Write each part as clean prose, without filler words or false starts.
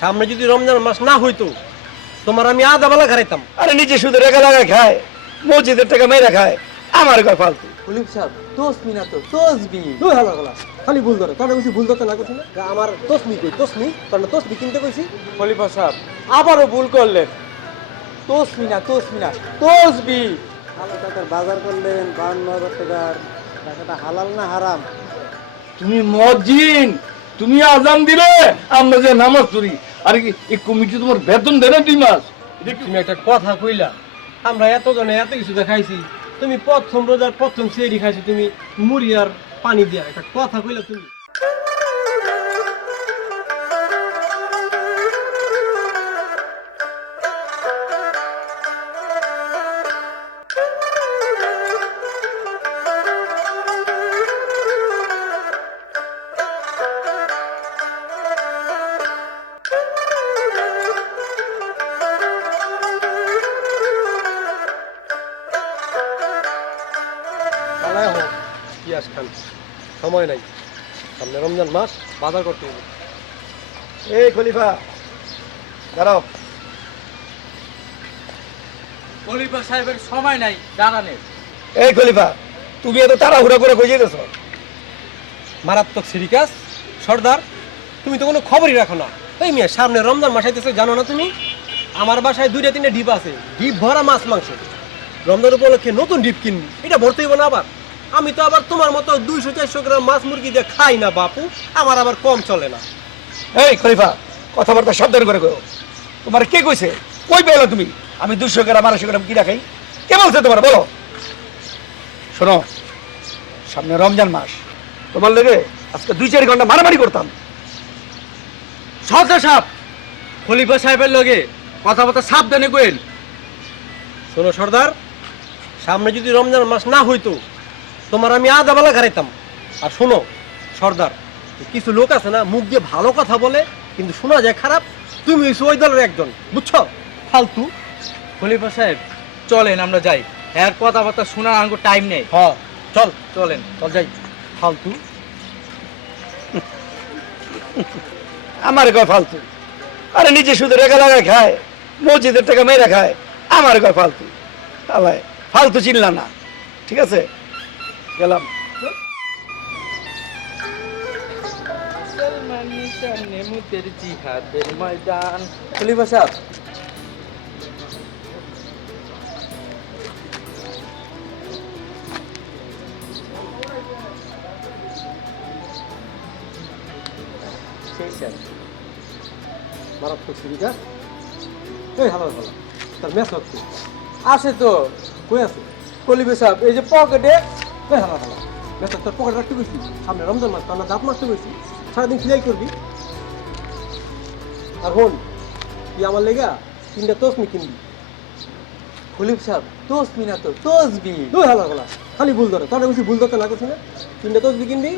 সামনে যদি রমজান মাস না হইতো তোমার আমি আধা বেলা খাইতাম। আরে নিজে শুধু রেখা লাগা খায়, মসজিদের টাকা মেয়েরা খায়, আমার কয় ফালতু। খলিফ সাহেব তসমি না তো তসবি। দুই হালা গলা খালি ভুল ধরে, তোর কইছি ভুল ধরতে না করছি না। আমার তসমি কই তসমি, তোর না তসমি কিনতে কইছি। খলিফা সাহেব আবারও ভুল করলেন, তসমি না তসবি। ভালো টাকার বাজার করলেন 52,000 টাকার, টাকাটা হালাল না হারাম? তুমি মসজিদ, তুমি আজান দিলে আমরা যে নামাজ পড়ি, আর কি এই কমিটি তোমার বেতন দেয় না 2 মাস? তুমি একটা কথা কইলা, আমরা এতজনে এত কিছু দেখাইছি, তুমি প্রথম রোজার প্রথম সেহরি খাইছি তুমি মুড়ি আর পানি দিয়া, একটা কথা কইলা তুমি। পিয়াজ খান, সময় নাই, সামনে রমজান মাস, বাজার করতে হবে। এই খলিফা দাঁড়াও। খলিফা সাহেবের সময় নাই দাঁড়ানের। এই খলিফা, তুমি এত তাড়াহুড়া করে কই যেতেছ? মারাত্মক সিরিকাস সর্দার, তুমি তো কোনো খবরই রাখো না। এই মেয়ে, সামনে রমজান মাস আইতেছে, জানো না তুমি? আমার বাসায় 2-3টা ডিপ আছে, ডিপ ভরা মাছ মাংস। রমজান উপলক্ষে নতুন ডিপ কিনবি, এটা ভরতে হইব না আবার। আমি তো আবার তোমার মতো 200-400 গ্রাম মাছ মুরগি দিয়ে খাই না বাপু, আমার আবার কম চলে না। এই খলিফা, কথাবার্তা সাবধান করে কও। তোমার কে কইছে? কই পেলো তুমি আমি 200 গ্রাম 250 গ্রাম কিনা খাই? কে বলছে তোমার, বলো? শোনো, সামনে রমজান মাস, তোমার লেগে আজকে 2-4 ঘন্টা মারামারি করতাম। সর্দার সাহেব, খলিফা সাহেবের লগে কথাবার্তা সাবধানে কইন। শোনো সর্দার, সামনে যদি রমজান মাস না হইতো তোমার আমি আধা বেলা খাইতাম। আর শোনো সর্দার, কিছু লোক আছে না, মুখ দিয়ে ভালো কথা বলে কিন্তু শোনা যায় খারাপ। তুমি হইছো ওই দলের একজন, বুঝছো? ফালতু। খলিফা সাহেব চলেন আমরা যাই, এর কথাবার্তা শোনার আঙ্গো টাইম নেই। হ, চল চলেন। চল যাই। ফালতু। আমার কয় ফালতু? আরে নিজে শুধু রেখা লাগা খায়, মসজিদের টাকা মেয়েরা খায়, আমার কয় ফালতু। আল্লাহ, ফালতু চিনলা না, ঠিক আছে? গেলাম। ময়দান। খলিফা সাহেব সেই স্যার, মারাত্মক সিরিকাস। এই হালা হালা, তার ম্যাচ হচ্ছে। আসে তো। কই আছে? খলিফা সাহেব এই যে পকেটে। এই হালা হালা, ম্যাচ তোর পকেট রাখতে কইছি। সামনে রমজান মাস, তোর না দাঁত মারতে কইছি। সারাদিন খিলাই করবি। আর হন, তুই আমার লেগা 3টা তসমি কিনবি। খলিফা সাহেব তসমি না তো তসবি। দুই হালা গলা খালি ভুল ধরে, তোর কইছি ভুল ধরতে না করছি না। 3টা তসবি কিনবি,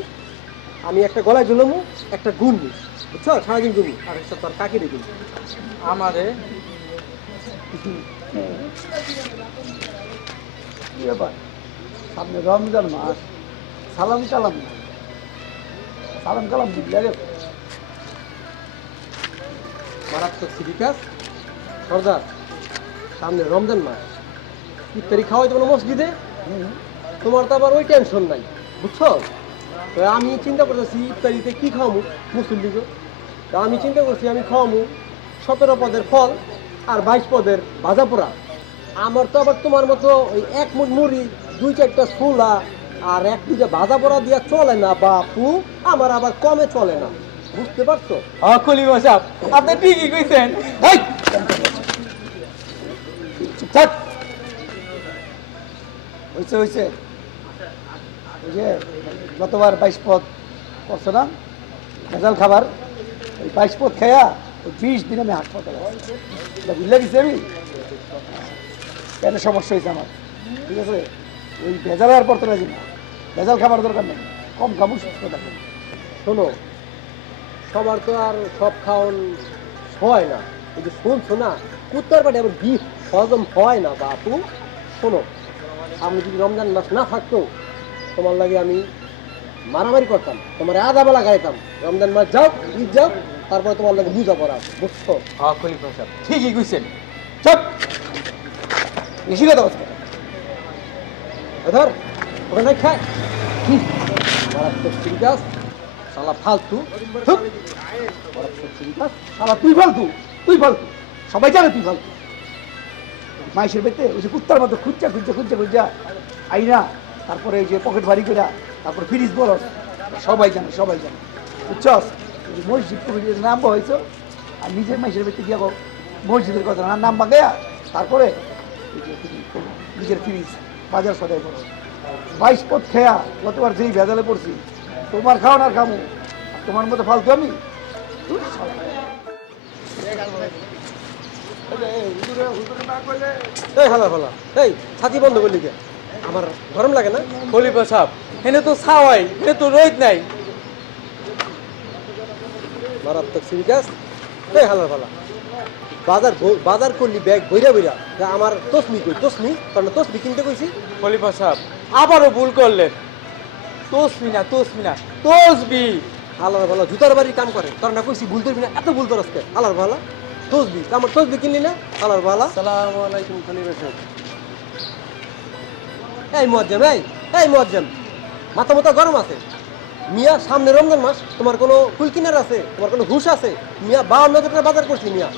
আমি একটা গলায় ঝুলামু, একটা গুনবি, বুঝছো? সারাদিন গুনবি। আর একটা তোর কাকি রে কিনবি। আমারে কি ব্যাপার? সামনে রমজান মাস, সালাম কালাম না, সালাম কালাম দিবি আরে। মারাত্মক সিরিকাস সর্দার, সামনে রমজান মাস, ইফতারি খাওয়াই তোমার মসজিদে, তোমার তো আবার ওই টেনশন নাই, বুঝছো? তো আমি চিন্তা করতেছি ইফতারিতে কি খাওয়ামু মুসল্লিকে। তো আমি চিন্তা করছি আমি খাওয়ামু 17 পদের ফল আর 22 পদের ভাজা পোড়া। আমার তো আবার তোমার মতো ওই 1 মুঠ মুড়ি, 2-4টা ছোলা আর 1-2টা ভাজা পোড়া দিয়া চলে না বাপু, আমার আবার কমে চলে না, বুঝতে পারছো? হ্যাঁ খলিফা সাহেব আপনি ঠিকই কইছেন। এই, চুপ থাক। হয়েছে হয়েছে, ওই যে গতবার 22 পদ করছো না ভেজাল খাবার, ওই 22 পদ খাইয়া ওই 20 দিন আমি হাসপাতালে আছি। এটা বুঝলে গেছি আমি কেন সমস্যা হয়েছে আমার, ঠিক আছে? ওই ভেজাল হওয়ার পর তো রাজি না, ভেজাল খাবার দরকার নেই, কম খাবো, সুস্থ থাকবেন। শোনো, সবার তো আর সব খাওয়ান হয় না। এই যে শুনছো না, কুত্তার পাটে আবার বিষ হজম হয় না বাপু। শোনো, আমি যদি রমজান মাস না থাকতো তোমার লাগে আমি মারামারি করতাম, তোমার আধা বেলা খাইতাম। রমজান মাস যাও, ঈদ যাও, তারপরে তোমার লাগে বুঝা পড়া, বুঝছো? হ্যাঁ খলিফা সাহেব ঠিকই কইছেন। চুপ, বেশি কথা বলছো। ধর ওখানে খায় মারাত্মক সিরিকাস শালা ফালতু। ধুর, মারাত্মক সিরিকাস। শালা তুই ফালতু, তুই ফালতু, সবাই জানে তুই ফালতু। মাইসের বেতে ওই যে কুত্তার মতো খুঁজা আইনা, তারপরে এই যে পকেট ভারী করে, তারপর ফ্রিজ বলস, সবাই জানে বুঝছস? এই যে মসজিদ কমিটির নাম হয়েছে, আর নিজের মাইসের বেতে গিয়া মসজিদের কথা নাম বাগাইয়া, তারপরে এই যে নিজের ফ্রিজ বাজার সদাই করো। 22 পথ খেয়া গতবার যেই ভেজালে পড়ছি, তোমার খাওয়ানোর খামু, আর তোমার মতো ফালতু আমি? ধুর শালা। এই হালা ফালা, এই ছাতি বন্ধ করলি কে? আমার গরম লাগে না? খলিফা সাহেব এনে তো ছাওয়াই, এনে তো রোদ নাই। মারাত্মক সিরিকাস। এই হালা ফালা, বাজার করলি ব্যাগ বইরা যে আমার তসমি কই? তসমি কারণ তসমি কিনতে কইছি। খলিফা সাহেব আবারও ভুল করলেন। তসবি না তসবি। হালার ভালা জুতার বাড়ির কাম করে, তোর না কইছি ভুল করবি না, এত ভুল তোর আজকে। হালার ভালা তসবি, আমার তসবি কিনলি না? হালার ভালা। আসসালামু আলাইকুম খলিফা সাহেব। এই মুয়াজ্জেম, মাথা গরম আছে মিয়া? সামনে রমজান মাস, তোমার কোনো কুল কিনার আছে? তোমার কোনো হুশ আছে? মিয়া 52 টাকা বাজার করছি, মিয়া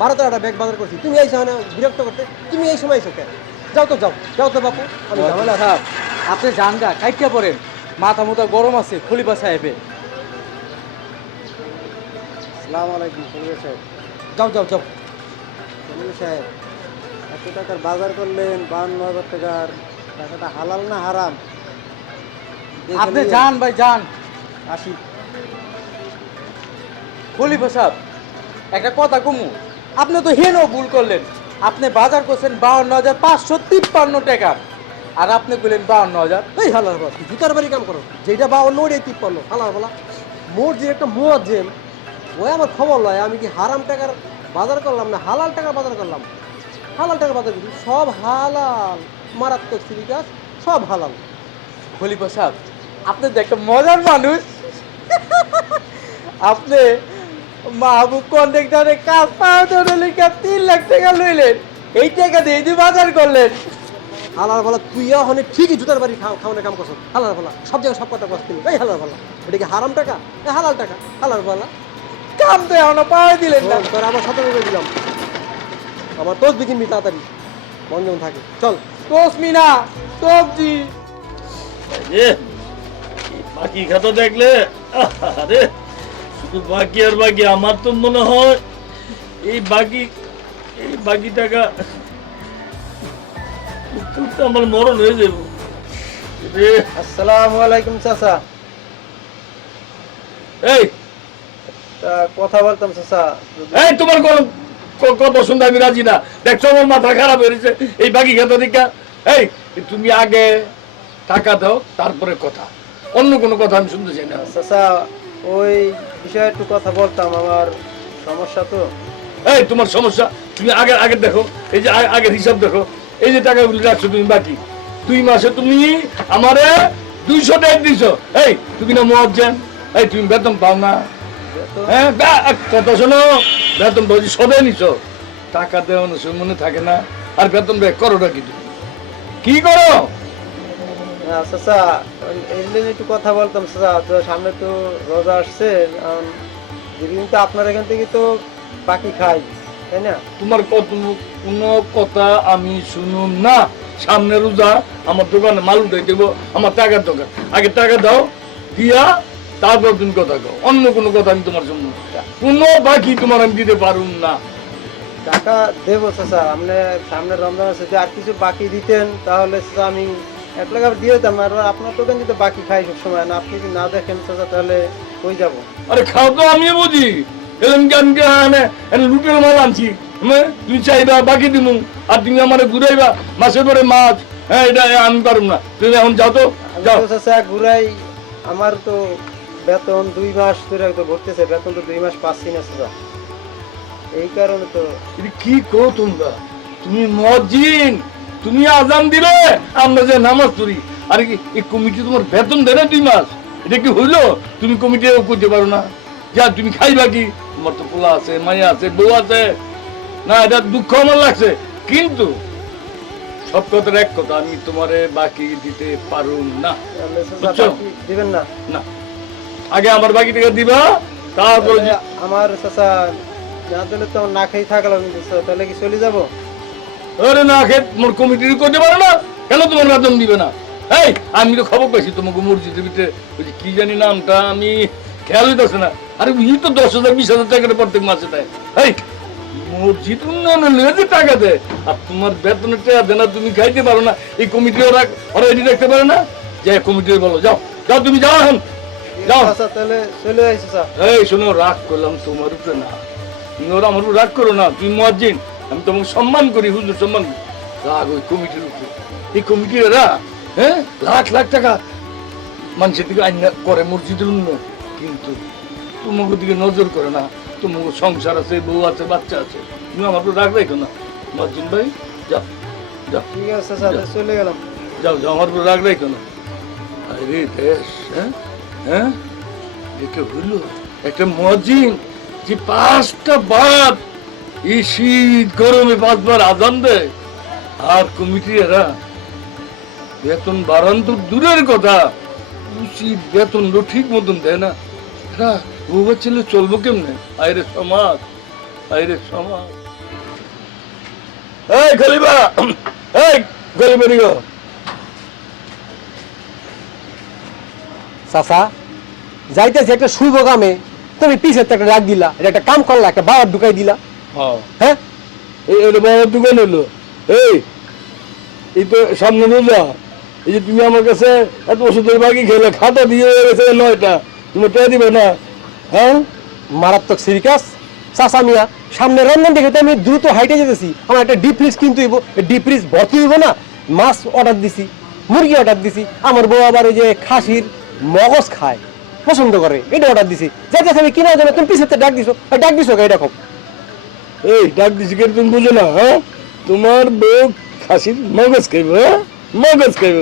12-13টা ব্যাগ বাজার করছি। তুমি এই সময় বিরক্ত করতে, তুমি এই সময় এসো কেন? যাও তো বাপু, আমি ঝামেলা। সাহেব আপনি যান গা, কাইটা পড়েন, মাথা গরম আছে খলিফা সাহেবে। আসসালামু আলাইকুম খলিফা সাহেব। যাও খলিফা সাহেব, এত টাকার বাজার করলেন, 52,000 টাকার, টাকাটা হালাল না হারাম? দেখে আপনি নিয়ে যান ভাই যান। আসি। খলিফা সাহেব একটা কথা কমু, আপনি তো হেন ভুল করলেন। আপনি বাজার করছেন 52,553 টাকা, আর আপনি বললেন 52,000। এই হালার ভালা, জুতার বাড়ি কাম করো, যেটা 52 ওটাই 53। হালার ভালা, মোর যে একটা মুয়াজ্জেম, ওই আমার খবর লয় আমি কি হারাম টাকার বাজার করলাম না হালাল টাকার বাজার করলাম? হালাল টাকার বাজার করি, সব হালাল। মারাত্মক সিরিকাস, সব হালাল। খলিফা সাহেব আপনি তো একটা মজার মানুষ। আপনি মাহবুব কন্ট্রাক্টরের কাজ পাওয়ার লিখে 3 লাখ টাকা লইলেন, এই টাকা দিয়ে বাজার করলেন। হালার ভালা, তুইও হনে ঠিকই জুতার বাড়ি খাওয়ানোর কাম করছো। হালার ভালা, সব জায়গায় সব কথা করছিস। এই হালার ভালা, এটা কি হারাম টাকা? হালাল টাকা। হালার ভালা, কাম তো এখনো পাওয়া দিলেন না। তোর আবার সতর্ক করে দিলাম, আমার তসবি কিনবি তাড়াতাড়ি, মন যেমন থাকে। চল। তসমিনা সবজি এ, এই বাকি খাতা দেখলে আরে শুধু বাকি আর বাকি। আমার তো মনে হয় এই বাকি টাকা উঠতে উঠতে আমার মরণ হয়ে যাবো রে। আসসালামু আলাইকুম চাচা। এই তা কথা বলতাম চাচা। এই তোমার কোন কথা শুনতে আমি রাজি না। দেখছো আমার মাথা খারাপ হয়েছে এই বাকি খাতা দেখা। এই তুমি আগে টাকা দাও, তারপরে কথা, অন্য কোনো কথা আমি শুনতে চাই না। চাচা, ওই বিষয়ে একটু কথা বলতাম, আমার সমস্যা তো। এই তোমার সমস্যা, তুমি আগে দেখো, এই যে আগের হিসাব দেখো, এই যে টাকাগুলো রাখছো তুমি বাকি 2 মাসে তুমি আমারে 200 টাকা দিছো। এই তুমি না মুয়াজ্জেম, এই তুমি বেতন পাও না? হ্যাঁ কথা শোনো, বেতন বলছি সবে নিছো, টাকা দেওয়ানো মনে থাকে না, আর বেতন ব্যাগ করোটা কি? তুমি কি করো? চাচা, এই নিয়ে একটু কথা বলতাম চাচা। তো সামনে তো রোজা আসছে, যেদিন তো আপনার এখান থেকে তো বাকি খাই, তাই না? তোমার কোনো কথা আমি শুনুম না। সামনে রোজা, আমার দোকানে মাল উঠে দেবো, আমার টাকার দোকান, আগে টাকা দাও, দিয়া তারপর তুমি কথা কও। অন্য কোনো কথা আমি তোমার শুনবো না, কোনো বাকি তোমার আমি দিতে পারুম না। টাকা দেবো চাচা, আপনি সামনে রমজান আছে, যদি আর কিছু বাকি দিতেন তাহলে চাচা আমি 1 লাখ দিয়ে দিতাম। আর আপনার দোকান যদি বাকি খাই সবসময়, না আপনি যদি না দেখেন চাচা তাহলে কই যাবো? আরে খাও তো আমিও বুঝি, এলাম কি আমি লুটের মাল আনছি, তুমি চাইবা বাকি দিমু, আর তুমি আমার ঘুরাইবা মাসের পরে মাছ। হ্যাঁ, এটা আমি পারুম না। তুমি এখন যাও তো, আমি যাও। তো চাচা ঘুরাই, আমার তো বেতন 2 মাস ধরে তো ভরতেছে, বেতন তো 2 মাস পাচ্ছি না চাচা, এই কারণে তো। এটা কি কো তোমরা? তুমি মুয়াজ্জিন, তুমি আজান দিলে আমরা যে নামাজ পড়ি, আর কি এই কমিটি তোমার বেতন দেয় না 2 মাস? এটা কি হইলো? তুমি কমিটি করতে পারো না? যা তুমি খাইবা কি? তোমার তো পোলা আছে, মাইয়া আছে, বউ আছে। না, এটা দুঃখ আমার লাগছে, কিন্তু সব কথার এক কথা, আমি তোমারে বাকি দিতে পারুম না। তাহলে চাচা বুঝছো? বাকি দিবেন না? না, আগে আমার বাকি টাকা দিবা, তারপরে তাহলে আমার চাচা না দিলে তো আমার না খেয়ে থাকলাম, কিন্তু চাচা, তাহলে কি চলে যাবো? আরে না খেত মোর কমিটি করতে পারো না, কেন তোমার বেতন দিবে না? এই আমি তো খবর পাইছি তোমাকে মসজিদের ভিতরে ওই যে কি জানি নামটা, আমি খেয়াল হইতেছে না। আরে ই তো 10,000 20,000 টাকা করে প্রত্যেক মাসে দেয়। এই মসজিদ উন্নয়নের লেগে টাকা দেয়, আর তোমার বেতনের টাকা দেয় না, তুমি খাইতে পারো না। এই কমিটি ওরা এটি দেখতে পারে না, যে কমিটি বলো যাও যাও, তুমি যাও এখন যাও। চাচা তাহলে চলে যাই চাচা। এই শোনো, রাগ করলাম তোমার উপরে না, তুমি ওরা আমার উপর রাগ করো না। তুমি মুয়াজ্জিন, আমি তোমাকে সম্মান করি, হুজুর সম্মান করি। রাগ ওই কমিটির উপরে। এই কমিটিরা হ্যাঁ লাখ লাখ টাকা মানুষের দিকে আইন করে মসজিদের উন্নয়ন, কিন্তু তোমাকে দিকে নজর করে না। তোমাকে সংসার আছে, বউ আছে, বাচ্চা আছে, তুমি আমার উপর রাগ রাখো না। মুয়াজ্জিন ভাই যাও যাও ঠিক আছে চাচা, তাহলে চলে গেলাম। যাও যাও, আমার উপর রাগ রাখো না। আরে দেশ, হ্যাঁ হ্যাঁ দেখে হইল একটা মুয়াজ্জিন যে 5টা বার এই শীত গরমে 5 বার আজান দেয়, আর কমিটি এরা বেতন বাড়ান তো দূরের কথা, উচিত বেতনটা ঠিক মতন দেয় না। এরা বউ ছেলে চলবো কেমনে? আইরে সমাজ, আইরে সমাজ। এই খলিফা, এই খলিফা দিগো, চাচা যাইতেছে একটা শুভ কামে, তুমি পিছের থেকে একটা রাগ দিলা, এটা একটা কাম করলা, একটা বাবার ঢুকাই দিলা। হ্যাঁ হ্যাঁ এই বাবার দোকান হলো। এই তো সামনে রোজা, এই যে তুমি আমার কাছে এত ওষুধের বাকি খেলে, খাতা দিয়ে হয়ে গেছে 9টা, তুমি টেয়া দিবে না? হ্যাঁ মারাত্মক সিরিকাস চাচা মিয়া, সামনে রমজান দেখে তো আমি দ্রুত হাইটে যেতেছি, আমার একটা ডিপ ফ্রিজ কিনতে হইব, ডিপ ফ্রিজ ভর্তি হইব না। মাছ অর্ডার দিছি, মুরগি অর্ডার দিছি, আমার বউ আবার ওই যে খাসির মগজ খায়, পছন্দ করে, এটা অর্ডার দিছি। যাইতে আমি কিনা যাবে, তুমি পিছের ডাক দিছো, ডাক দিছো এরকম। এই ডাক দিছি কে তুমি বুঝো না? হ্যাঁ তোমার বউ খাসির মগজ খাইব, হ্যাঁ মগজ খাইব।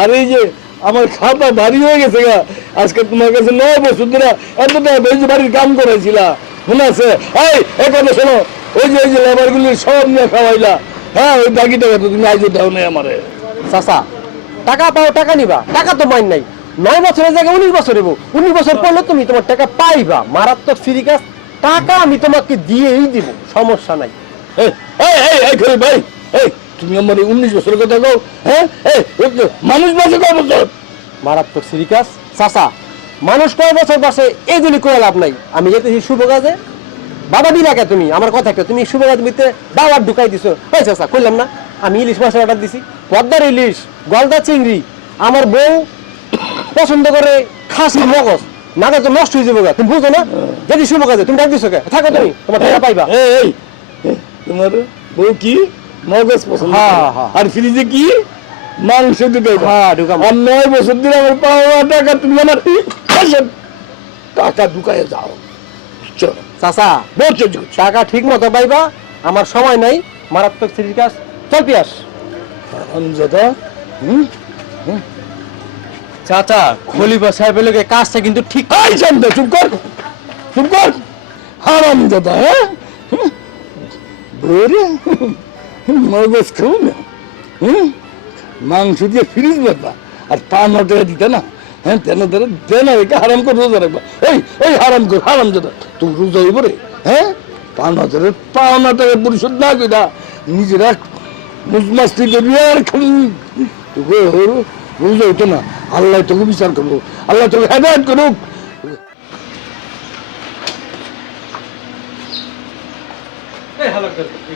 আর এই যে আমার খাতা ভারী হয়ে গেছে গা, আজকে তোমার কাছে 9 বছর ধরে এতটা বেশি বাড়ির কাম করাইছিলা, মনে আছে? এই কথা শোনো, ওই যে লেবারগুলি সব নিয়ে খাওয়াইলা, হ্যাঁ ওই বাকি টাকা তো তুমি আজও দাও নাই আমারে। চাচা টাকা পাও, টাকা নিবা, টাকা তো মাইন নাই। 9 বছরের জায়গায় 19 বছর হইব, 19 বছর পড়লে তুমি তোমার টাকা পাইবা। মারাত্মক সিরিকাস, টাকা আমি তোমাকে দিয়েই দিব, সমস্যা নাই। এই এই এই এই খলিল ভাই, এই তুমি আমার 19 বছরের কথা কও? হ্যাঁ মানুষ বাঁচে কয় বছর? মারাত্মক সিরিকাস চাচা, মানুষ কয় বছর বাসে এইগুলি করে লাভ নাই। আমি যেতেছি শুভ কাজে, বাবা দিলা কে তুমি আমার কথা কে, তুমি শুভ কাজ ভিতরে বাবার ঢুকাই দিছো। ওই চাচা কইলাম না, আমি ইলিশ মাছের অর্ডার দিছি, পদ্মার ইলিশ, গলদা চিংড়ি। আমার বউ পছন্দ করে খাসির মগজ, নাগা তো নষ্ট হয়ে যাবো গা, তুমি বুঝো না? যদি শুভ কাজে তুমি ডাক দিছো কে, থাকো তুমি, তোমার টাকা পাইবা। এই তোমার বউ কি মগজ পছন্দ হ্যাঁ, করে? হ্যাঁ। আর ফ্রিজে কি মাংস ঢুকাই? হ্যাঁ, ঢুকাবো। আর 9 বছর ধরে আমার পাওয়া টাকা তুমি আমার টাকা ঢুকাই যাও, বুঝছো? চাচা বলছো টাকা ঠিক মতো পাইবা, আমার সময় নাই। মারাত্মক সিরিকাস, চল পিয়াস। আমজাদা। চাচা খলিফা সাহেবের লোকে কাজটা কিন্তু ঠিক। এই শান্ত, চুপ কর, চুপ কর, হারামজাদা। হ্যাঁ বরে মগজ খাও না, মাংস দিয়ে ফ্রিজ ব্যাপার, আর 5 টাকা দিতে না। হ্যাঁ তেন ধরে দেন, একে হারাম করে রোজা রাখবা। এই হারাম কর, হারাম দাদা, তুমি রোজা হইব রে? হ্যাঁ 5,000 টাকা পরিশোধ না কইরা নিজেরা মুজমাস্তি করবি, আর রোজা হইতো না। আল্লাহ তোকে বিচার করবো, আল্লাহ তোকে হেদায়েত করুক।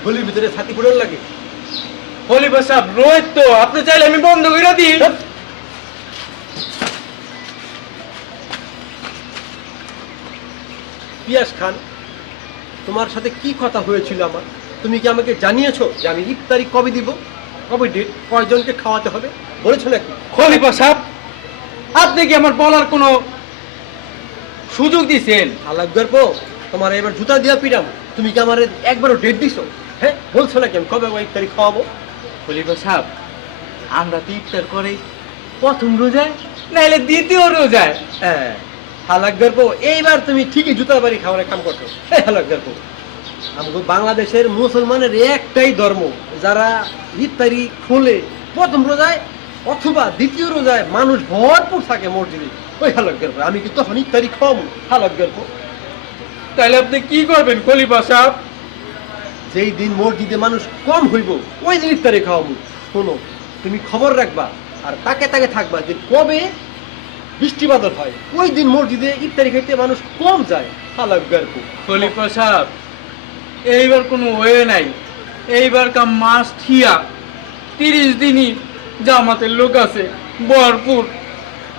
গলির ভিতরে ছাতি ফুটার লাগে। খলিফা সাহেব রোজ তো, আপনি চাইলে আমি বন্ধ করে দিই। পিয়াস খান, তোমার সাথে কি কথা হয়েছিল আমার? তুমি কি আমাকে জানিয়েছো যে আমি ইফতারি কবে দিব, কবে ডেট, কয়জনকে খাওয়াতে হবে, বলেছো নাকি? খলিফা সাহেব, আপনি কি আমার বলার কোনো সুযোগ দিছেন? আলাপ গল্প, তোমার এবার জুতা দিয়া পিরাম। তুমি কি আমার একবারও ডেট দিছো? হ্যাঁ বলছো নাকি আমি কবে ইফতারি খাওয়াবো? খলিফা সাহেব, আমরা তো ইফতার করে প্রথম রোজায়, নাইলে দ্বিতীয় রোজায়। হ্যাঁ হালাক গর্ব এইবার তুমি ঠিকই জুতার বাড়ি খাওয়ার কাম করছো। এই হালাক গর্ব আমাদের বাংলাদেশের মুসলমানের একটাই ধর্ম, যারা ইফতারি খোলে প্রথম রোজায় অথবা দ্বিতীয় রোজায় মানুষ ভরপুর থাকে মসজিদে। ওই হালাক গর্ব আমি কি তখন ইফতারি খাওয়াবো? হালাক গর্ব তাহলে আপনি কি করবেন খলিফা সাহেব? যেই দিন মসজিদে মানুষ কম হইব ওই দিন ইফতারি খাওয়াবো। শোনো, তুমি খবর রাখবা আর তাকে তাকে থাকবা যে কবে বৃষ্টি বাদল হয় ওই দিন মসজিদে ইফতারি খাইতে মানুষ কম যায়। হালাক গর্ব খলিফা সাহেব, এইবার কোনো ওয়ে নাই, এইবার কাম মাস ঠিয়া 30 দিনই জামাতের লোক আছে ভরপুর।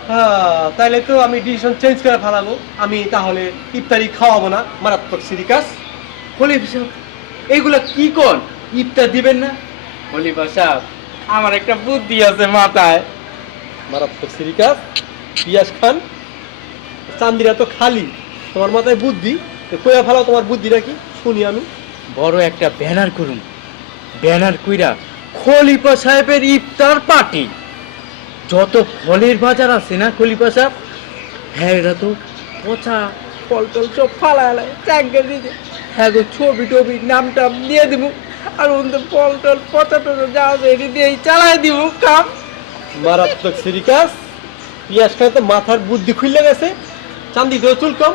হ্যাঁ, তাইলে তো আমি ডিসিশন চেঞ্জ করে ফেলাবো। আমি তাহলে ইফতারি খাওয়াবো না, মারাত্মক সিরিকাস। খলিফা সাহেব এইগুলা কি কোন? ইফতার দিবেন না? খলিফা সাহেব আমার একটা বুদ্ধি আছে মাথায়। মারাত্মক সিরিকাস পিয়াস খান, চান্দিরা তো খালি, তোমার মাথায় বুদ্ধি। তো কইয়া ফেলাও তোমার বুদ্ধিটা কি শুনি আমি। বড় একটা ব্যানার করুন, ব্যানার কইরা খলিফা সাহেবের ইফতার পার্টি। যত ফলের বাজার আছে না খলিফা সাহেব, হ্যাঁ এরা তো পচা ফল টল সব ফালায় চাঙ্গা দিয়ে হ্যাঁ গো ছবি টবি নামটা দিয়ে দিব, আর ওদের ফল টল পচা টল যা আছে এটি দিয়ে চালাই দিব কাম। মারাত্মক সিরিকাস পিয়াস খান তো মাথার বুদ্ধি খুললে গেছে, চান্দি তো চুল কম,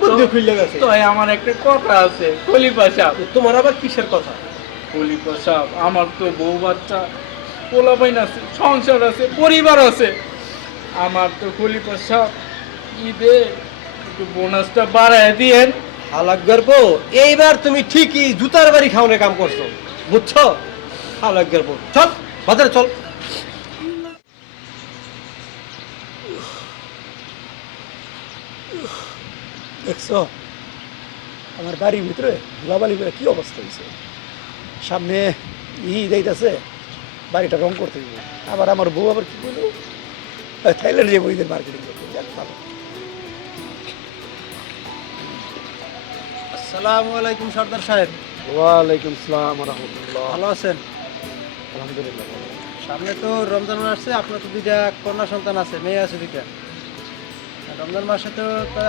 বুদ্ধি খুললে গেছে। তো আমার একটা কথা আছে খলিফা সাহেব। তোমার আবার কিসের কথা? খলিফা সাহেব আমার তো বউ বাচ্চা পোলাপাইন আছে, সংসার আছে, পরিবার আছে। আমার তো খলিফা সাহেব ঈদে একটু বোনাসটা বাড়ায় দিয়েন। হালাক গর্ব এইবার তুমি ঠিকই জুতার বাড়ি খাওয়ানোর কাম করছো, বুঝছো? হালাক গর্ব চল বাজারে চল। দেখছো আমার বাড়ির ভিতরে ধুলাবালি করে কি অবস্থা হয়েছে। সামনে ঈদ আইতাছে, বাড়িটা রং করতে দিব। আবার আমার বউ আবার কি বলবো, থাইল্যান্ড যাবো ঈদের মার্কেটিং করতে। যাক ভালো। আসসালামু আলাইকুম সর্দার সাহেব। ওয়ালাইকুম সালাম রহমতুল্লাহ। ভালো আছেন? আলহামদুলিল্লাহ। সামনে তো রমজান মাস আসছে, আপনার তো দুইটা কন্যা সন্তান আছে, মেয়ে আছে দুইটা। রমজান মাসে তো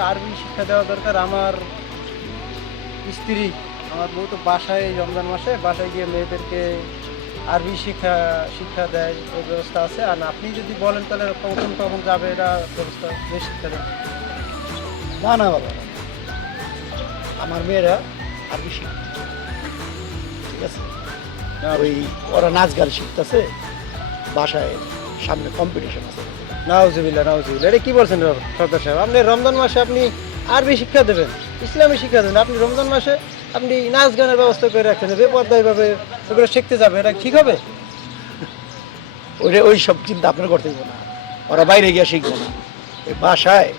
আরবি শিক্ষা দেওয়া দরকার। আমার স্ত্রী, আমার বউ তো বাসায় রমজান মাসে বাসায় গিয়ে মেয়েদেরকে আরবি শিক্ষা দেয়, ওই ব্যবস্থা আছে। আর আপনি যদি বলেন তাহলে কখন কখন যাবে এটা ব্যবস্থা, বেশ শিক্ষা দেন। না না বাবা, আমার মেয়েরা আরবি শিখবে, ঠিক আছে? ওই ওরা নাচ গান শিখতেছে, বাসায় সামনে কম্পিটিশন আছে। নাউজুবিল্লাহ নাউজুবিল্লাহ, এটা কি বলছেন সর্দার সাহেব? আপনি রমজান মাসে আপনি আরবি শিক্ষা দেবেন, ইসলামী শিক্ষা দেবেন, আপনি রমজান মাসে আপনি নাচ গানের ব্যবস্থা করে রাখছেন, বেপর্দা এইভাবে ওগুলো শিখতে যাবে, এটা ঠিক হবে? ওই সব চিন্তা আপনার করতে দিব না, ওরা বাইরে গিয়ে শিখবো না, ওই বাসায়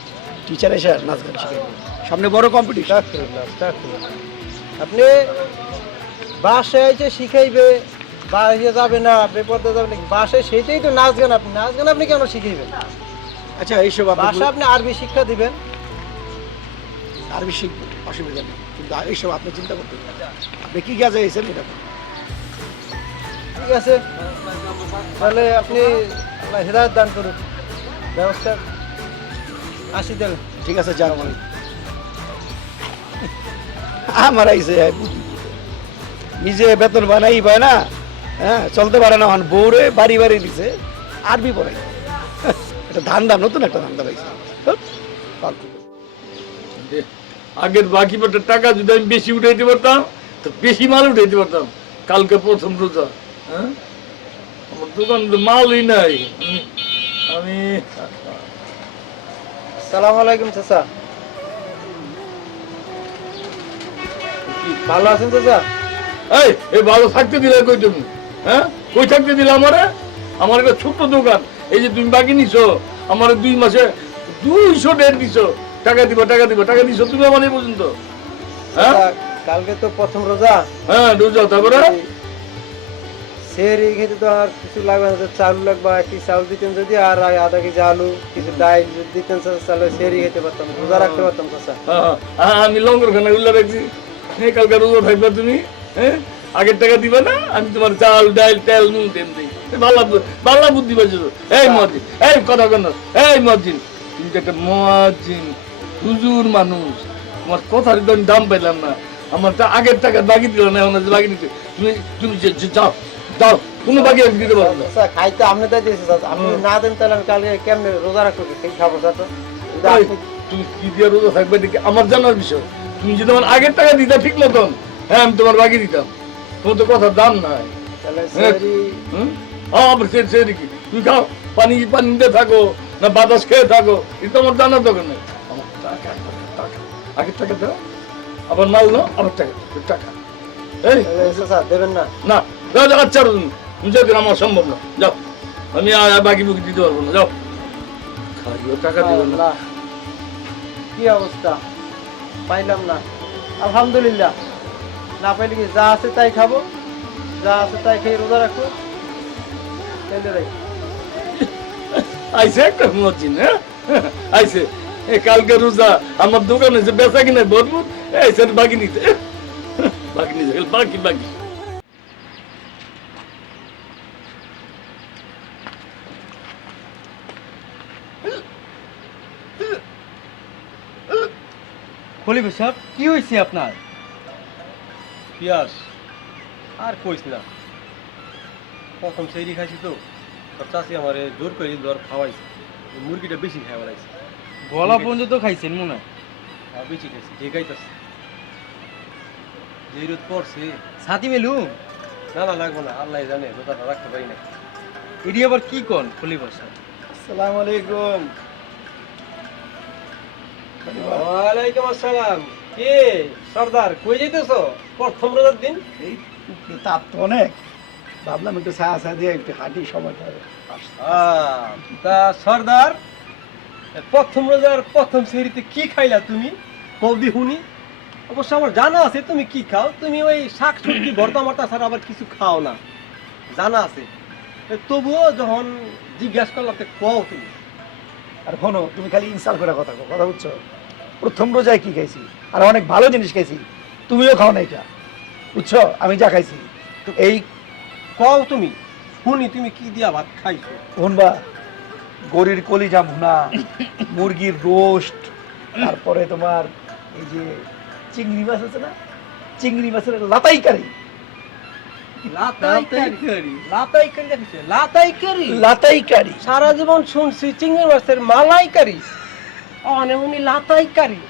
টিচার এসে নাচ গান শিখাবে, সামনে বড় কম্পিটিশন। আপনি বাসায় যে শিখাইবে, বাইরে যাবে না, বেপর্দা যাবে না, বাসায় সেইটাই তো নাচ গান। আপনি নাচ গান আপনি কেন শিখাইবেন? আচ্ছা এইসব বাসায় আপনি আরবি শিক্ষা দিবেন, আরবি শিখবো, অসুবিধা নেই, কিন্তু এইসব আপনি চিন্তা করতে হবে। আপনি কি কাজে এসেছেন এটা? ঠিক আছে, তাহলে আপনি আল্লাহ হেদায়েত দান করুন, ব্যবস্থা আসি তাহলে। ঠিক আছে, যান। আমার আইসে বুদ্ধি, নিজে বেতন বানাই পায় না, হ্যাঁ চলতে পারে না, বউরে বাড়ি বাড়ি দিছে আরবি পড়াই। এটা ধান্দা, নতুন একটা ধান্দা পাইছে। ফালতু। আগের বাকি পেটের টাকা যদি আমি বেশি উঠাইতে পারতাম তো বেশি মাল উঠাইতে পারতাম। কালকে প্রথম রোজা, হ্যাঁ আমার দোকান তো মালই নাই। আমি সালাম আলাইকুম চাচা। ভালো আছেন চাচা? এই ভালো থাকতে দিলে কই তুমি? হ্যাঁ কই থাকতে দিলে আমারে? আমার একটা ছোট্ট দোকান, এই যে তুমি বাকি নিছো আমার 2 মাসে 200 টাকা দিছো, টাকা দিব টাকা দিছো তুমি আমার এই পর্যন্ত। হ্যাঁ কালকে তো প্রথম রোজা। হ্যাঁ রোজা, তারপরে সেহরি খেতে তো আর কিছু লাগবে না, চাউল লাগবে, একটি চাউল দিতেন যদি, আর আধা কেজি আলু, কিছু ডাল দিতেন তাহলে সেহরি খেতে পারতাম, রোজা রাখতে পারতাম চাচা। আমি লঙ্গর খানা উল্লা রাখছি। হ্যাঁ কালকে রোজা থাকবে তুমি, হ্যাঁ আগের টাকা দিবে না, আমি তোমার চাল ডাল তেল নুন তেল দিই। বাংলা বুদ্ধি পাইছো। এই মহাজিন, এই কথা কেন, এই মহাজিন তুমি তো একটা মহাজিন, হুজুর মানুষ, তোমার কথার তো আমি দাম পেলাম না। আমার তো আগের টাকা বাকি দিল না, এখন বাকি দিতে তুমি তুমি যাও দাও, কোনো বাকি আমি দিতে পারবো না। চাচা খাইতে আপনি তাই দিয়েছে চাচা, আপনি না দেন তাহলে আমি কালকে কেমনে রোজা রাখবো, কি খাবো চাচা? কিন্তু ভাই, আপনি- তুমি কি দিয়ে রোজা থাকবে দেখে আমার জানার বিষয়। তুমি যদি আমার আগের টাকা দিতা ঠিক মতন, হ্যাঁ আমি তোমার বাকি দিতাম। তোমার তো কথার দাম নাই। তাহলে হ্যাঁ। সেরি- হুম? আবার সে দেখি তুমি খাও, পানি পানি দিয়ে থাকো না বাতাস খেয়ে থাকো, এটা আমার জানার দরকার নেই। আমার টাকা টাকা আগের টাকা দাও, আবার মাল নাও, আবার টাকা টাকা। এই তাহলে চাচা দেবেন না? না যাও যাও, আচ্ছা তুমি যাও, আমার সম্ভব না, যাও আমি আর বাকি বুকি দিতে পারবো না, যাও। খাইও টাকা দেবেন না। আল্লাহ, কি অবস্থা, পাইলাম না। আলহামদুলিল্লাহ, না পাইলে কি যা আছে তাই খাবো, যা আছে তাই খেয়ে রোজা রাখবো। তাইলে রাই। আইসে একটা মসজিদ, হ্যাঁ আইসে কালকে রোজা, আমার দোকানে যে বেচা কিনা ভরপুর, এই বাকি নিতে বাকি নিতে বাকি বাকি। খলিফা সাহেব কি হয়েছে আপনার? পিয়াস আর কইস না, প্রথম সেইরি খাইছি তো, তোর চাষি আমার জোর করে দর খাওয়াইছে, এই মুরগিটা বেশি খাই বেড়াইছে, গলা পর্যন্ত খাইছেন মনে হয়। আর বেশি খাইছি ঢেকাইতেছে। যে রোদ পড়ছে, ছাতি মেলু না না লাগবো না, আল্লাহ জানে রোজাটা রাখতে পারি না। এটি আবার কি কন খলিফা সাহেব? আসসালামু আলাইকুম। ওয়ালাইকুম আসসালাম। কে সর্দার, কই যাইতেছো প্রথম রোজার দিন? এই তাপ তো অনেক, ভাবলাম একটু চা চা দিয়ে একটু হাঁটি সময়টা আসছে। তা সর্দার, প্রথম রোজার প্রথম সেহরিতে কি খাইলা তুমি? কবদি হুনি। অবশ্য আমার জানা আছে তুমি কি খাও, তুমি ওই শাক সবজি ভর্তা মর্তা ছাড়া আবার কিছু খাও না, জানা আছে। তবুও যখন জিজ্ঞাসা করলাম তো কও তুমি। আর শোনো, তুমি খালি ইনসাল করে কথা কও, কথা বুঝছো? প্রথম রোজায় কি খাইছি, আর অনেক ভালো জিনিস খাইছি, তুমিও খাও না এটা, বুঝছো? আমি যা খাইছি এই কও তুমি, শুনি তুমি কি দিয়া ভাত খাইছো। শুনবা, গরির কলিজা ভুনা, মুরগির রোস্ট, তারপরে তোমার এই যে চিংড়ি মাছ আছে না, চিংড়ি মাছের লাতাই কারি। লাতাই কারি, লাতাই কারি দেখিছো? লাতাই কারি, লাতাই কারি সারা জীবন শুনছি চিংড়ি মাছের মালাইকারি, অনে উনি লাতাইকারি।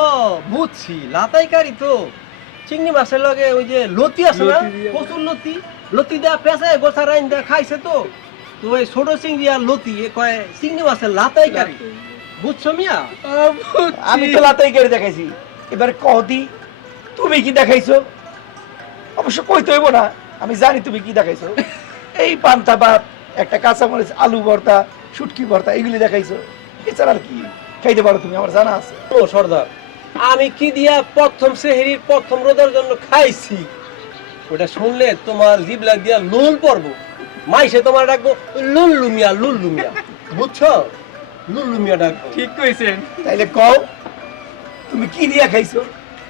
ও বুঝছি, লাতাইকারি তো চিংড়ি মাছের লগে ওই যে লতি আছে না, লতি দিয়ে- প্রচুর লতি, লতি দেয়া পেঁচে গোছা রাইন দেয়া খাইছে তো। তো ওই ছোট চিংড়ি আর লতি এ কয় চিংড়ি মাছের লাতাইকারি, বুঝছো মিয়া? আমি তো লাতাই কারি দেখাইছি, এবার কদি তুমি কি দেখাইছো? অবশ্য কইতে হইব না, আমি জানি তুমি কি দেখাইছো। এই পান্তা ভাত, একটা কাঁচামরিচ, আলু ভর্তা, শুটকি ভর্তা, এগুলি দেখাইছো। এছাড়া আর কি খাইতে পারো তুমি, আমার জানা আছে। ও সর্দার, আমি কি দিয়া প্রথম সেহরির প্রথম রোজার জন্য খাইছি, ওটা শুনলে তোমার জিবলা দিয়া লুল পড়বো, মাইসে তোমার ডাকবো লুল্লু মিয়া, লুল্লু মিয়া, বুঝছো? লুল্লু মিয়া ডাকবো। ঠিক কইছেন। তাইলে কও তুমি কি দিয়া খাইছো?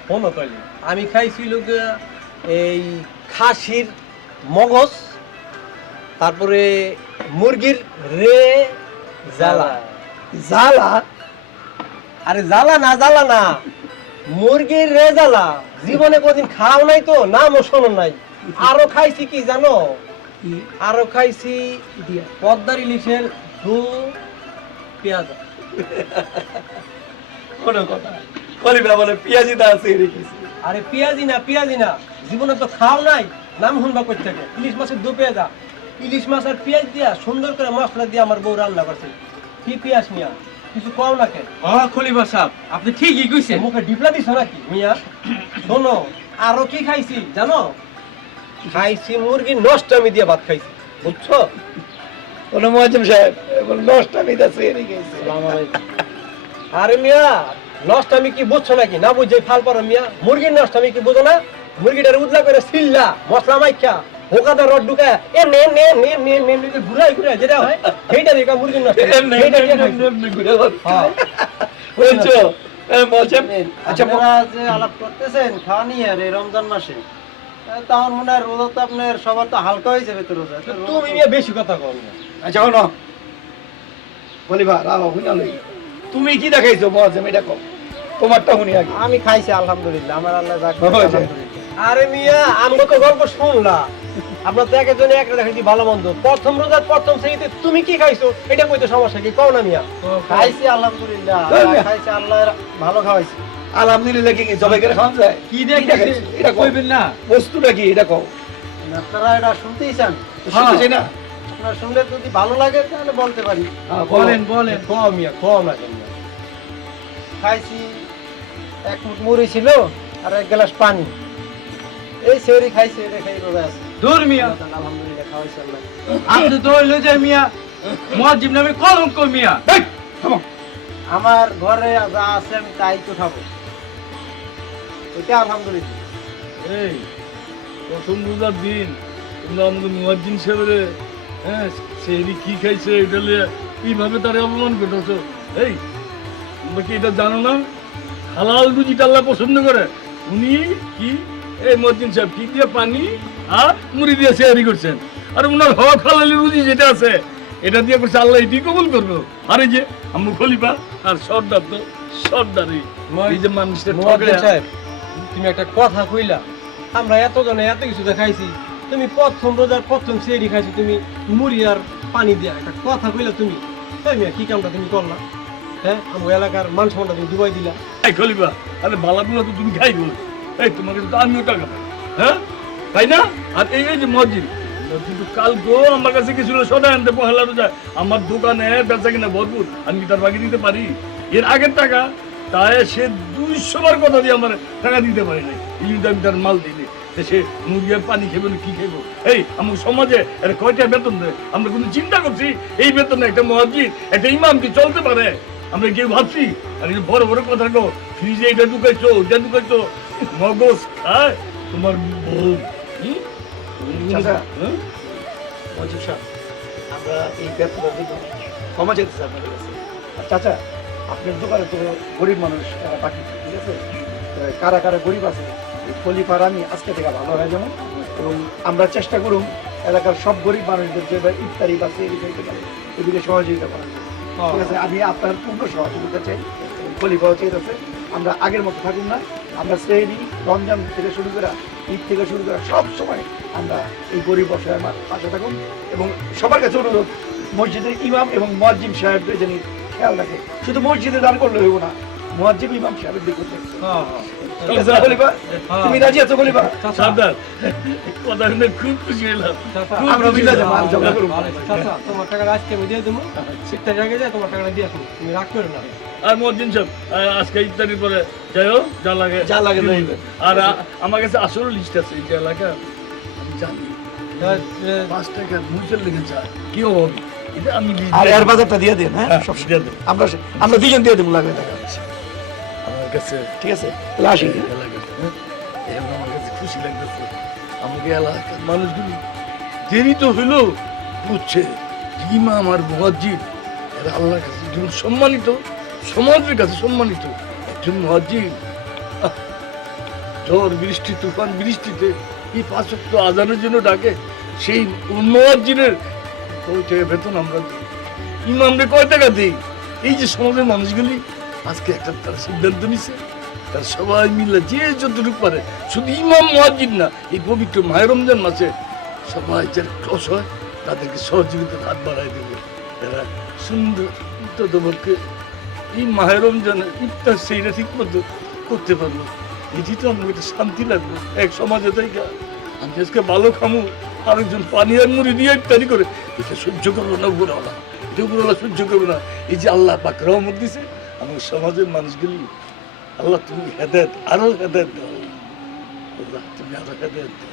শোনো তাইলে, আমি খাইছি লোক এই খাসির মগজ, তারপরে মুরগির রে জ্বালা। জ্বালা? আরে জ্বালা না, জ্বালা না, মুরগির রে জ্বালা। জীবনে কোনদিন খাও নাই তো, নামও শোনো নাই। আরো খাইছি কি জানো? কি আরো খাইছি দিয়া? পদ্মার ইলিশের দু পেঁয়াজ। কোনো কথা কলিবা বলে পেঁয়াজি দা আছে রেখেছি। আরে পেঁয়াজি না, পেঁয়াজি না, জীবনে তো খাও নাই, নাম শুনবা কই থেকে? ইলিশ মাছের দু পেঁয়াজা, ইলিশ মাছ আর পেঁয়াজ দিয়া সুন্দর করে মশলা দিয়ে আমার বউ রান্না করছে। কি পেঁয়াজ মিয়া, কিছু কও না কেন? খলিফা সাহেব আপনি ঠিকই কইছেন। মুখে ডিপলা দিছ নাকি মিয়া? শোনো, আরো কি খাইছি জানো? খাইছি মুরগি নষ্ট আমি দিয়ে ভাত খাইছি, বুঝছো? কোনো মহাজম সাহেব এখন 10টা মিনিট আছে রেখেছি। আরে মিয়া, নষ্ট আমি কি বুঝছো নাকি? না বুঝে ফাল পারো মিয়া। মুরগির নষ্ট আমি কি বুঝো না? মুরগিটার উদলা করে সিল্লা মশলা মাইখা হোকাদা রড ঢুকা এ নে নে নে নে নে নে ঘুরাই ঘুরাই যেটা হয় সেইটা দেখা মুরগির নষ্ট। সেইটা দিয়ে খাইছি। হ্যাঁ। বুঝছো? মহাজম আচ্ছা, আপনারা যে আলাপ করতেছেন খাওয়া নিয়ে আর এই রমজান মাসে, তখন মনে হয় রোজা তো আপনার সবার তো হালকা হয়ে যাবে তো রোজা। তো তুমি মিয়া বেশি কথা কও মিয়া। আচ্ছা শোনো, বলিবা রাও হুইনা লই, তুমি কি দেখাইছো মুয়াজ্জিম এটা কও, তোমারটা শুনি আগে। আমি খাইছি আলহামদুলিল্লাহ, আমার আল্লাহ যা হয়েছে। আলহামদুলিল্লাহ। আরে মিয়া আমগো তো গল্প শুনলা, আপনার তো একজনে একটা দেখাইছি ভালো মন্দ, প্রথম রোজার প্রথম শ্রেণীতে তুমি কি খাইছো এটা কইতে সমস্যা কি, কও না মিয়া। খাইছি আলহামদুলিল্লাহ, খাইছি আল্লাহ ভালো খাওয়াইছি। আলহামদুলিল্লাহ কি জবাই করে খাওয়া যায়? কি দেখাইছো? দেখেছি এটা কও। কইবেন না? বস্তুটা কি এটা কও। আপনারা এটা শুনতেই চান? শুনতেছি না? আপনারা শুনলে যদি ভালো লাগে তাহলে বলতে পারি। হ্যাঁ, বলো। বলেন বলেন। কও মিয়া, কও না কেন মিয়া। খাইছি এক মুঠ মুড়ি ছিল আর এক গ্লাস পানি, এই সেরি খাইছি, এটা খাই রোজা আছে। দূর মিয়া, আলহামদুলিল্লাহ খাওয়াইছি আল্লাহ। আপনি তো হইলো যে মিয়া মুয়াজ্জিম নামে কলঙ্ক মিয়া। এই, থামো। আমার ঘরে যা আছে আমি তাই তো খাবো, এটা আলহামদুলিল্লাহ। এই প্রথম রোজার দিন তোমরা আমাদের মুয়াজ্জিন সাহেবের হ্যাঁ সেহরি কি খাইছে এটা লিয়ে কিভাবে তারে অপমান করতেছো? এই তোমরা কি এটা জানো না হালাল রুজিটা আল্লাহ পছন্দ করে? উনি কি এই মুয়াজ্জিন সাহেব কি দিয়ে পানি আর মুড়ি দিয়ে সেহরি করছেন, আর ওনার হক হালালি রুজি যেটা আছে এটা দিয়ে করছে আল্লাহ এটি কবুল করবো। আর এই যে আম্মু খলিফা আর সর্দার তো সর্দারই এই যে মানুষটা মুয়াজ্জিন ঠকে সাহেব, তুমি একটা কথা কইলা, আমরা এতজনে এত কিছু দেখাইছি, তুমি প্রথম রোজার প্রথম সেরি খাইছো, তুমি মুড়ি আর পানি দিয়া একটা কথা কইলা তুমি। তাই মিয়া কি কামটা তুমি করলা? হ্যাঁ, আমার এলাকার মান সম্মানটা তুমি ডুবাই দিলা। এই খলিফা, আরে বালাগুলো তো তুমি খাইবো, এই তোমার কাছে তো আমিও টাকা পাই, হ্যাঁ তাই না? আর এই এই যে মসজিদ কিন্তু কালকেও আমার কাছে কিছু সদা আনতে পহেলা রোজা, আমার দোকানে বেচা কিনা ভরপুর, আমি কি তার বাকি দিতে পারি? এর আগের টাকা তাই সে 200 বার কথা দিয়ে আমার টাকা দিতে পারি নাই, এই জন্য আমি তার মাল দিই সে মুরগির পানি খেবে না কি খেবো? এই আমার সমাজে এটা কয়টা বেতন দেয়? আমরা কোনো চিন্তা করছি এই বেতনে একটা মসজিদ একটা ইমাম কি চলতে পারে? আমরা কেউ ভাবছি? আর এই বড় বড় কথা গো, ফ্রিজে এটা ঢুকাইছো ওইটা ঢুকাইছো, মগজ খায় তোমার বউ। চাচা। হ্যাঁ? মুয়াজ্জিম সাহেব, আমরা এই বেতনের জন্য ক্ষমা চাইতেছি আপনাদের কাছে। আর চাচা, আপনার দোকানে তো গরিব মানুষ এরা বাকি, ঠিক আছে? তো কারা কারা গরিব আছে এই খলিফার আমি আজকে থেকে ভালো হয়ে যাবো, এবং আমরা চেষ্টা করুন এলাকার সব গরিব মানুষদের যে ইফতারি বা সেহরি খাইতে পারে এদিকে সহযোগিতা করার জন্য। ঠিক আছে, আমি আপনার পূর্ণ সহযোগিতা চাই, খলিফাও চাইতেছে। আমরা আগের মতো থাকুন না, আমরা সেহরি রমজান থেকে শুরু করে ঈদ থেকে শুরু করে সব সময় আমরা এই গরিব অসহায় পাশে থাকুন, এবং সবার কাছে অনুরোধ মসজিদের ইমাম এবং মুয়াজ্জিম সাহেবদের যেন খেয়াল রাখে। শুধু মসজিদে দান করলে হইব না, মুয়াজ্জিম ইমাম সাহেবের দিকে করতে হবে। ঠিক আছে না খলিফা? তুমি রাজি আছো খলিফা? সাবধান, কথা শুনে খুব খুশি হলাম। খুব আমরা খুশি মিলে হলাম। যাবো, আর ঝগড়া করবো না। চাচা, তোমার টাকাটা আজকে আমি দিয়ে দেবো, সিটটা জায়গায় যায় তোমার টাকাটা দিয়ে আসবো, তুমি রাগ করো না। আর মসজিদ সাহেব আজকে ইত্যাদির পরে যাইও যা লাগে যা লাগে দিবো। দিবেন। আর আমার কাছে আসলে লিস্ট আছে এই যে এলাকা আমি জানি 5 টাকা মুচের লেগে যায় কি হবে এটা আমি লিস্ট আর এর বাজারটা দিয়ে দেন, হ্যাঁ সব দিয়ে দেবো। আমরা আমরা দুজন দিয়ে দেবো লাগবে টাকা। আমার কাছে ঠিক আছে, তাহলে আসি। এলাকাটা এখন আমার কাছে খুশি লাগতেছে। আমাকে এলাকার মানুষগুলি দেরি তো হইলো বুঝছে ইমাম আর মুয়াজ্জিন এরা আল্লাহর কাছে একজন সম্মানিত, সমাজের কাছে সম্মানিত একজন মুয়াজ্জিন। আহ, ঝড় বৃষ্টি তুফান বৃষ্টিতে এই 5 ওয়াক্ত আজানের জন্য ডাকে, সেই মুয়াজ্জিনের কয় টাকা বেতন আমরা দিই, ইমামরে কয় টাকা দিই। এই যে সমাজের মানুষগুলি আজকে একটা তারা সিদ্ধান্ত নিছে, তারা সবাই মিলে যে যতটুকু পারে, শুধু ইমাম মুয়াজ্জিন না, এই পবিত্র মাহে রমজান মাসে সবাই যারা ক্রস হয় তাদেরকে সহযোগিতার হাত বাড়াই দেবে। এরা সুন্দর তোমাকে এই মাহে রমজানে ইফতার সেইটা ঠিক মতো করতে পারবো, এটি তো আমার একটা শান্তি লাগবে এক সমাজে থেকে। আমি আজকে ভালো খামু, আরেকজন পানি আর মুড়ি দিয়ে ইফতারি করে, এটা সহ্য করবো না উপরওয়ালা, এটা উপরওয়ালা সহ্য করবো না। এই যে আল্লাহ পাক রহমত দিছে আমার সমাজের মানুষগুলি, আল্লাহ তুমি হেদায়েত আরো হেদায়েত দাও, আল্লাহ তুমি আরো হেদায়েত দাও।